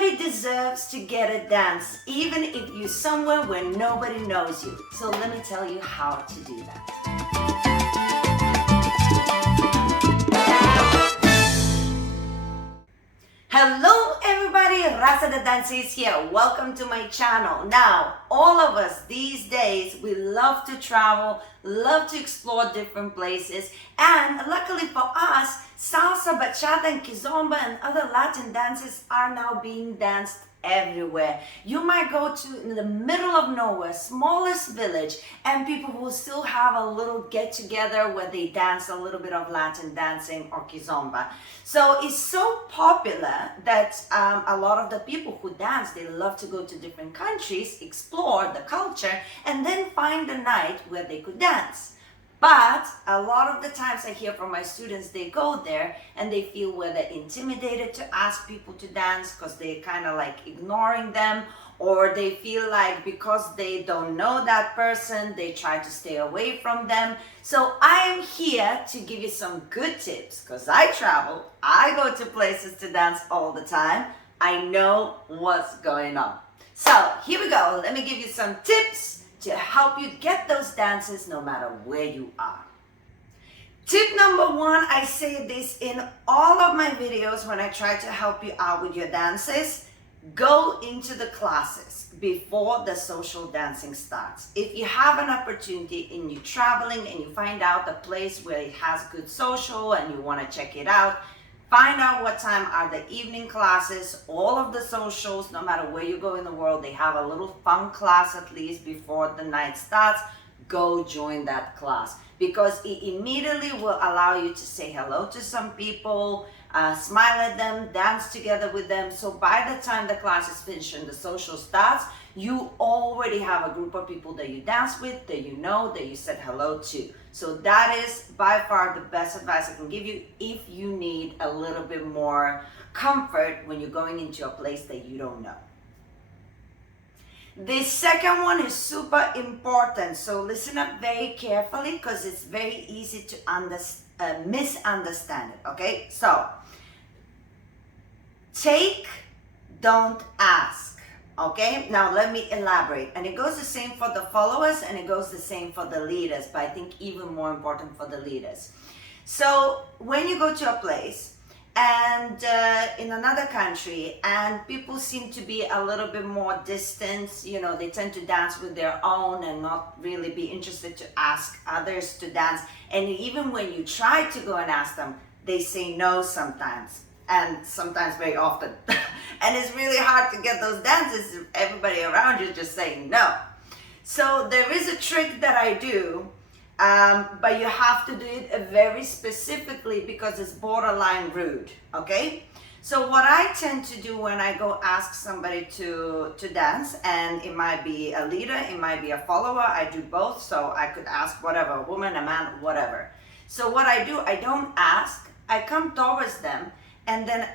Everybody deserves to get a dance, even if you're somewhere where nobody knows you. So let me tell you how to do that. Hello everybody, Rasa the dancer is here. Welcome to my channel. Now, all of us these days, we love to travel, love to explore different places, and luckily for us, salsa, bachata, and kizomba and other Latin dances are now being danced everywhere. You might go to the middle of nowhere, smallest village, and people will still have a little get together where they dance a little bit of Latin dancing or kizomba. So it's so popular that a lot of the people who dance, they love to go to different countries, explore the culture, and then find a night where they could dance. But a lot of the times I hear from my students, they go there and they feel whether intimidated to ask people to dance because they're kind of like ignoring them, or they feel like because they don't know that person, they try to stay away from them. So I am here to give you some good tips because I travel, I go to places to dance all the time. I know what's going on. So here we go. Let me give you some tips to help you get those dances no matter where you are. Tip number one, I say this in all of my videos when I try to help you out with your dances. Go into the classes before the social dancing starts. If you have an opportunity and you're traveling and you find out a place where it has good social and you want to check it out, find out what time are the evening classes. All of the socials, no matter where you go in the world, they have a little fun class at least before the night starts. Go join that class because it immediately will allow you to say hello to some people, smile at them, dance together with them. So by the time the class is finished and the social starts, you already have a group of people that you dance with, that you know, that you said hello to. So that is by far the best advice I can give you if you need a little bit more comfort when you're going into a place that you don't know. The second one is super important, so listen up very carefully because it's very easy to misunderstand it, okay? So, take, don't ask, okay? Now let me elaborate, and it goes the same for the followers and it goes the same for the leaders, but I think even more important for the leaders. So, when you go to a place, and in another country, and people seem to be a little bit more distant, you know, they tend to dance with their own and not really be interested to ask others to dance. And even when you try to go and ask them, they say no sometimes, and sometimes very often. And it's really hard to get those dances if everybody around you just saying no. So there is a trick that I do, but you have to do it very specifically because it's borderline rude, okay? So what I tend to do when I go ask somebody to dance, and it might be a leader, it might be a follower, I do both, so I could ask whatever, a woman, a man, whatever. So what I do, I don't ask, I come towards them, and then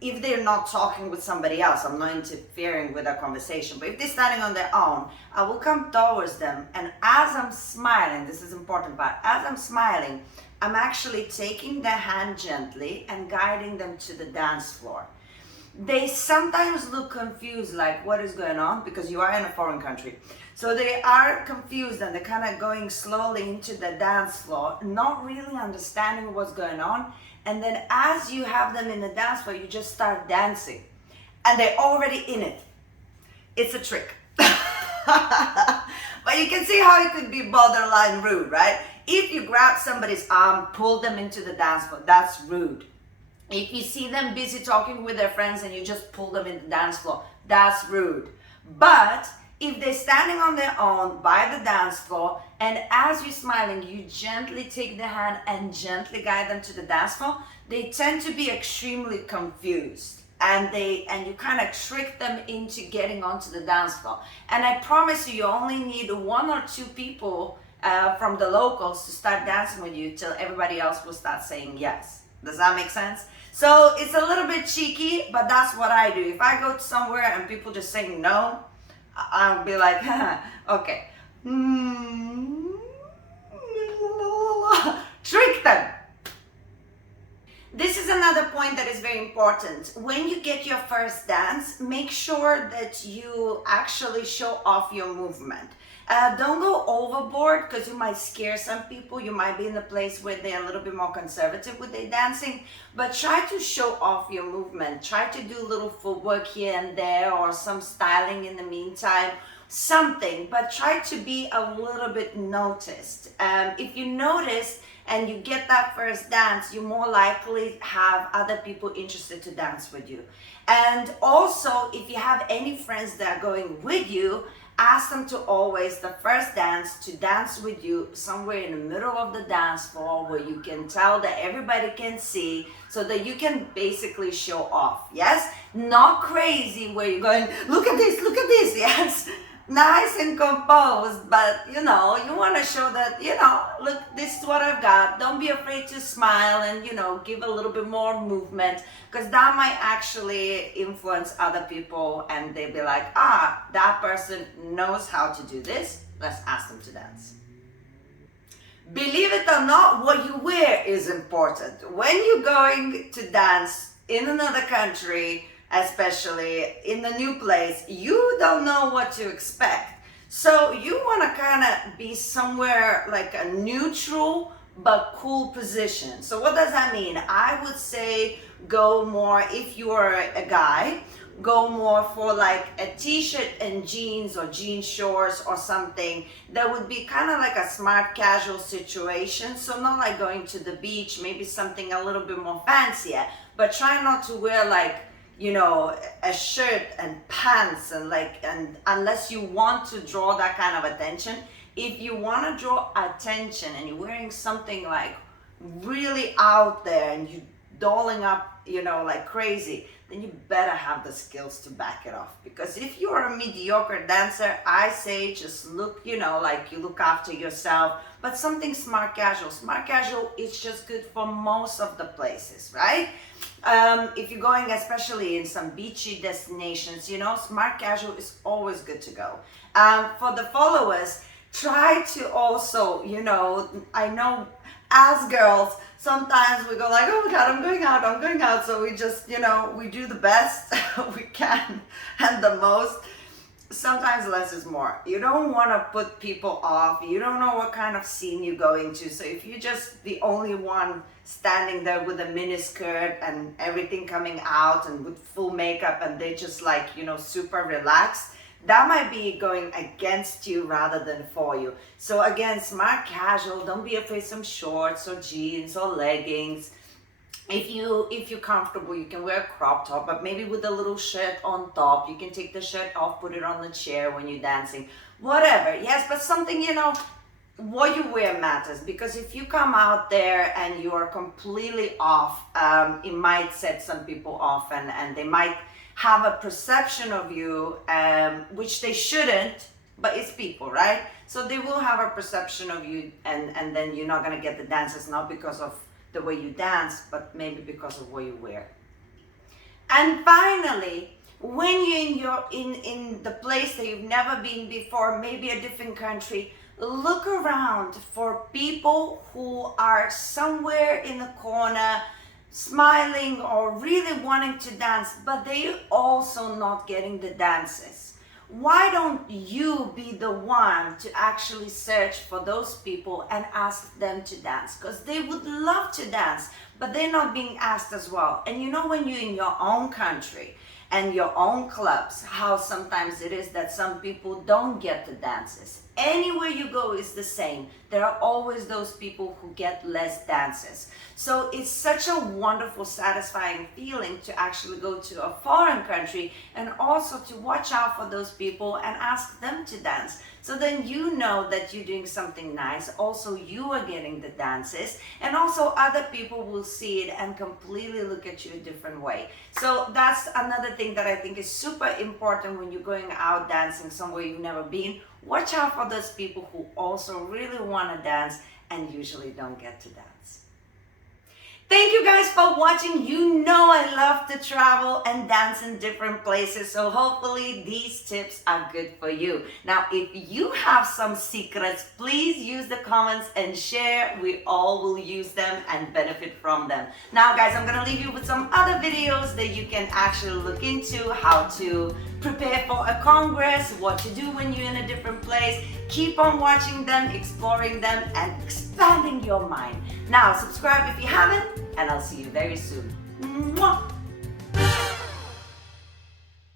if they're not talking with somebody else, I'm not interfering with a conversation, but if they're standing on their own, I will come towards them, and as I'm smiling, this is important part, as I'm smiling, I'm actually taking their hand gently and guiding them to the dance floor. They sometimes look confused, like what is going on, because you are in a foreign country. So they are confused and they're kind of going slowly into the dance floor, not really understanding what's going on. And then as you have them in the dance floor, you just start dancing. And they're already in it. It's a trick. But you can see how it could be borderline rude, right? If you grab somebody's arm, pull them into the dance floor, that's rude. If you see them busy talking with their friends and you just pull them in the dance floor, that's rude. But if they're standing on their own by the dance floor, and as you're smiling, you gently take their hand and gently guide them to the dance floor, they tend to be extremely confused. And you kind of trick them into getting onto the dance floor. And I promise you, you only need one or two people from the locals to start dancing with you till everybody else will start saying yes. Does that make sense? So it's a little bit cheeky, but that's what I do. If I go somewhere and people just say no, I'll be like, okay. Trick them. This is another point that is very important. When you get your first dance, make sure that you actually show off your movement. Don't go overboard because you might scare some people. You might be in a place where they're a little bit more conservative with their dancing, but try to show off your movement. Try to do a little footwork here and there or some styling in the meantime, something, but try to be a little bit noticed. If you notice and you get that first dance, you more likely have other people interested to dance with you. And also, if you have any friends that are going with you, ask them to always, the first dance, to dance with you somewhere in the middle of the dance floor where you can tell that everybody can see, so that you can basically show off. Yes? Not crazy where you're going, look at this, yes? Nice and composed, but you want to show that, look, this is what I've got. Don't be afraid to smile and, give a little bit more movement, because that might actually influence other people and they'll be like, that person knows how to do this. Let's ask them to dance. Believe it or not, what you wear is important. When you're going to dance in another country, especially in a new place, you don't know what to expect. So you want to kind of be somewhere like a neutral but cool position. So what does that mean? I would say go more, if you are a guy, go more for like a t-shirt and jeans or jean shorts or something that would be kind of like a smart casual situation. So not like going to the beach, maybe something a little bit more fancier, but try not to wear like a shirt and pants and unless you want to draw that kind of attention. If you want to draw attention and you're wearing something like really out there and you dolling up, like crazy, then you better have the skills to back it off. Because if you're a mediocre dancer, I say just look, like you look after yourself, but something smart casual. Smart casual is just good for most of the places, right? If you're going, especially in some beachy destinations, smart casual is always good to go. For the followers, try to also, I know as girls, sometimes we go like, oh my God, I'm going out. So we just, we do the best we can and the most. Sometimes less is more. You don't want to put people off. You don't know what kind of scene you're going to. So if you're just the only one standing there with a mini skirt and everything coming out and with full makeup and they're just like, super relaxed, that might be going against you rather than for you. So again, smart casual, don't be afraid some shorts or jeans or leggings. If you're comfortable, you can wear a crop top, but maybe with a little shirt on top. You can take the shirt off, put it on the chair when you're dancing, whatever. Yes, but something, what you wear matters, because if you come out there and you are completely off, it might set some people off and they might have a perception of you, which they shouldn't, but it's people, right? So they will have a perception of you and then you're not gonna get the dances, not because of the way you dance, but maybe because of what you wear. And finally, when you're in the place that you've never been before, maybe a different country, look around for people who are somewhere in the corner, smiling or really wanting to dance, but they also not getting the dances. Why don't you be the one to actually search for those people and ask them to dance? Because they would love to dance, but they're not being asked as well. And when you're in your own country and your own clubs, how sometimes it is that some people don't get the dances. Anywhere you go is the same. There are always those people who get less dances. So it's such a wonderful, satisfying feeling to actually go to a foreign country and also to watch out for those people and ask them to dance. So then you know that you're doing something nice. Also, you are getting the dances, and also other people will see it and completely look at you a different way. So that's another thing that I think is super important when you're going out dancing somewhere you've never been. Watch out for those people who also really want to dance and usually don't get to dance. Thank you guys for watching. You know I love to travel and dance in different places, so hopefully these tips are good for you. Now, if you have some secrets, please use the comments and share. We all will use them and benefit from them. Now, guys, I'm gonna leave you with some other videos that you can actually look into, how to prepare for a congress, what to do when you're in a different place. Keep on watching them, exploring them, and expanding your mind. Now, subscribe if you haven't, and I'll see you very soon. Mwah!